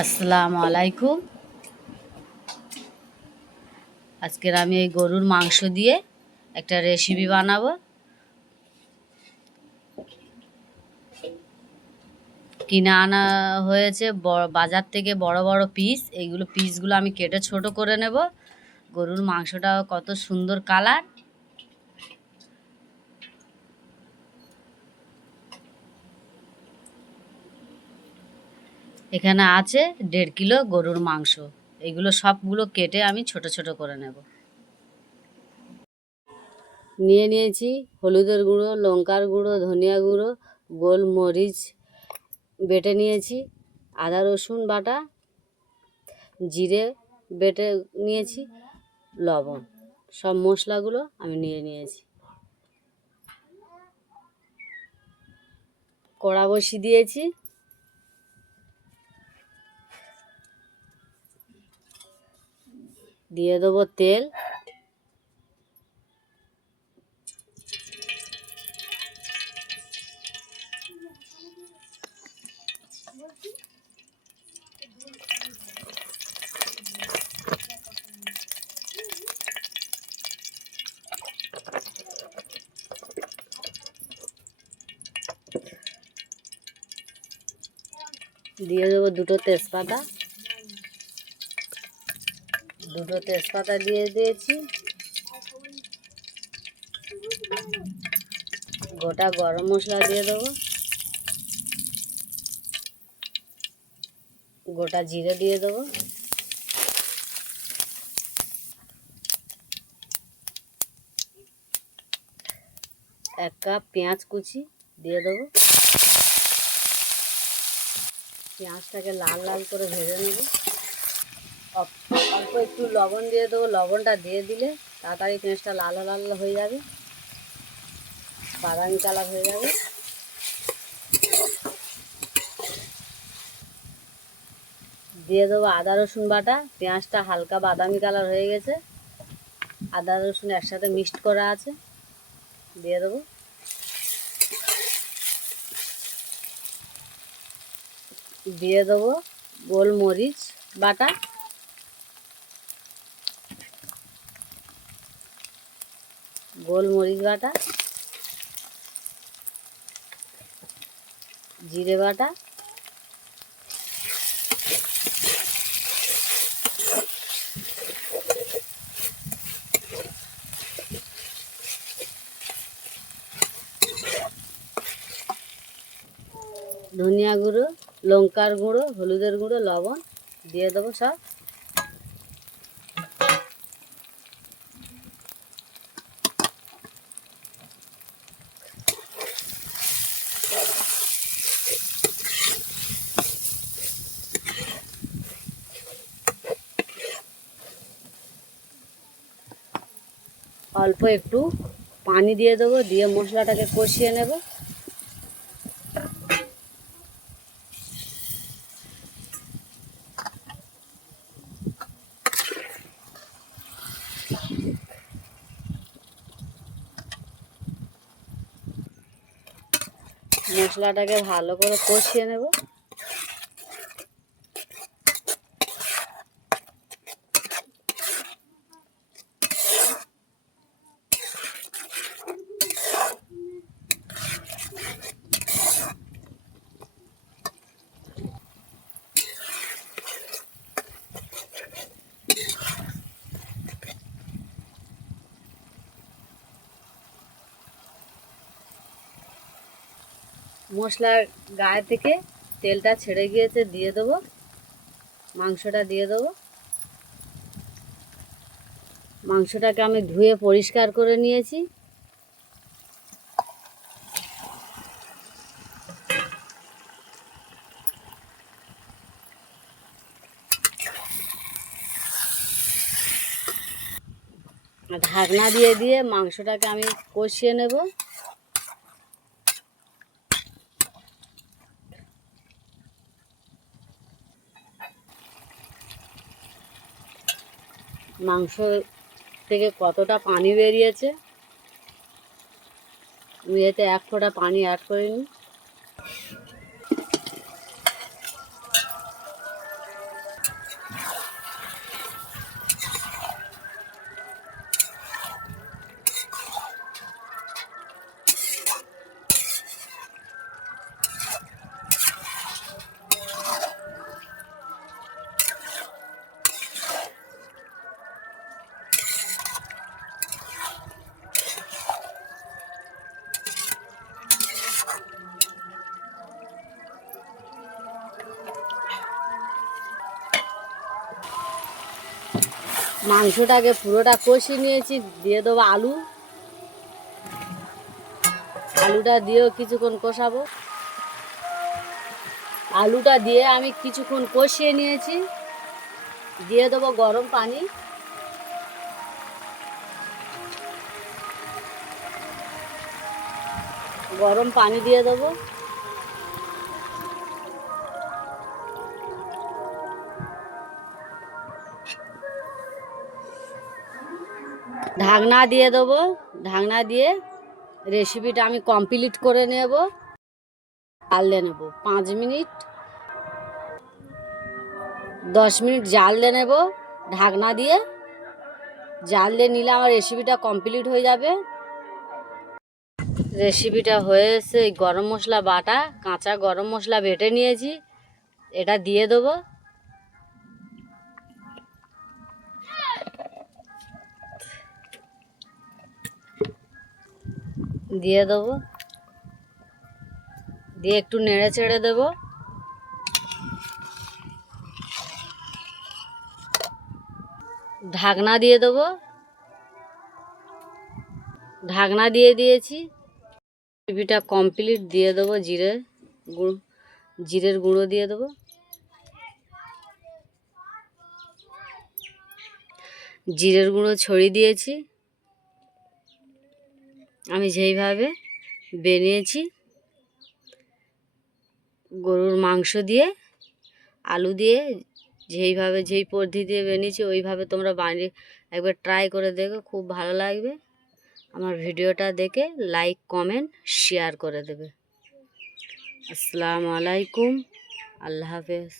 আসসালামু আলাইকুম। আজকের আমি এই গরুর মাংস দিয়ে একটা রেসিপি বানাবো। কিনে আনা হয়েছে বাজার থেকে বড় বড় পিস। এইগুলো পিসগুলো আমি কেটে ছোট করে নেব। গরুর মাংসটা কত সুন্দর কালার। এখানে আছে 1.5 কিলো গরুর মাংস। এগুলো সবগুলো কেটে আমি ছোট ছোট করে নেব। নিয়েছি হলুদের গুঁড়ো, লঙ্কার গুঁড়ো, ধনিয়া গুঁড়ো, গোলমরিচ বেটে নিয়েছি, আদা রসুন বাটা, জিরে বেটে নিয়েছি, লবণ। সব মশলাগুলো আমি নিয়েছি। কড়া বসিয়ে দিয়েছি, দিয়ে দেবো তেল। দিয়ে দেবো দুটো তেজপাতা দিয়ে দিয়েছি। গোটা গরম মশলা দিয়ে দেবো, গোটা জিরে দিয়ে দেবো, 1 কাপ পেঁয়াজ কুচি দিয়ে দেবো। পেঁয়াজটাকে লাল লাল করে ভেজে নেব। অল্প একটু লবণ দিয়ে দেবো। লবণটা দিয়ে দিলে তাড়াতাড়ি পেঁয়াজটা লাল লাল হয়ে যাবে, বাদামি কালার হয়ে যাবে। দিয়ে দেবো আদা রসুন বাটা। পেঁয়াজটা হালকা বাদামি কালার হয়ে গেছে, আদা রসুন একসাথে মিক্সড করা আছে, দিয়ে দেবো। দিয়ে দেবো গোলমরিচ বাটা, জিরে বাটা, ধনিয়া গুঁড়ো, লঙ্কার গুঁড়ো, হলুদের গুঁড়ো, লবণ দিয়ে দেবো সব। অল্প একটু পানি দিয়ে দেবো, দিয়ে মশলাটাকে কষিয়ে নেব। মশলাটাকে ভালো করে কষিয়ে নেব। মশলার গায়ে থেকে তেলটা ছেড়ে গিয়েছে, দিয়ে দেবো মাংসটা। দিয়ে দেবো মাংসটাকে আমি ধুয়ে পরিষ্কার করে নিয়েছি। ঢাকনা দিয়ে দিয়ে মাংসটাকে আমি কষিয়ে নেব। মাংস থেকে কতটা পানি বেরিয়েছে, আমি এতে 1 ফোঁটা পানি অ্যাড করিনি। মাংসটাকে পুরোটা কষিয়ে নিয়েছি, দিয়ে দেবো আলু। আলুটা দিয়েও কিছুক্ষণ কষাবো। আলুটা দিয়ে আমি কিছুক্ষণ কষিয়ে নিয়েছি, দিয়ে দেবো গরম পানি। গরম পানি দিয়ে দেবো। ঢাকনা দিয়ে দেবো। ঢাকনা দিয়ে রেসিপিটা আমি কমপ্লিট করে নেব। জাল দিয়ে নেব 5 মিনিট 10 মিনিট জাল দিয়ে নেব ঢাকনা দিয়ে। জাল দিয়ে নিলে আমার রেসিপিটা কমপ্লিট হয়ে যাবে। রেসিপিটা হয়েছে। গরম মশলা বাটা, কাঁচা গরম মশলা বেটে নিয়েছি, এটা দিয়ে দেবো। দিয়ে দেবো, দিয়ে একটু নেড়ে চেড়ে দেবো। ঢাকনা দিয়ে দেবো। ঢাকনা দিয়ে দিয়েছি। রেসিপিটা কমপ্লিট। দিয়ে দেবো জিরের গুঁড়ো দিয়ে দেবো। জিরের গুঁড়ো ছড়িয়ে দিয়েছি। আমি যেইভাবে বানিয়েছি, গরুর মাংস দিয়ে আলু দিয়ে যেই পদ্ধতিতে বানিয়েছি ওইভাবে তোমরা বানিয়ে একবার ট্রাই করে দেখো, খুব ভালো লাগবে। আমার ভিডিওটা দেখে লাইক কমেন্ট শেয়ার করে দেবে। আসসালামু আলাইকুম, আল্লাহ হাফেজ।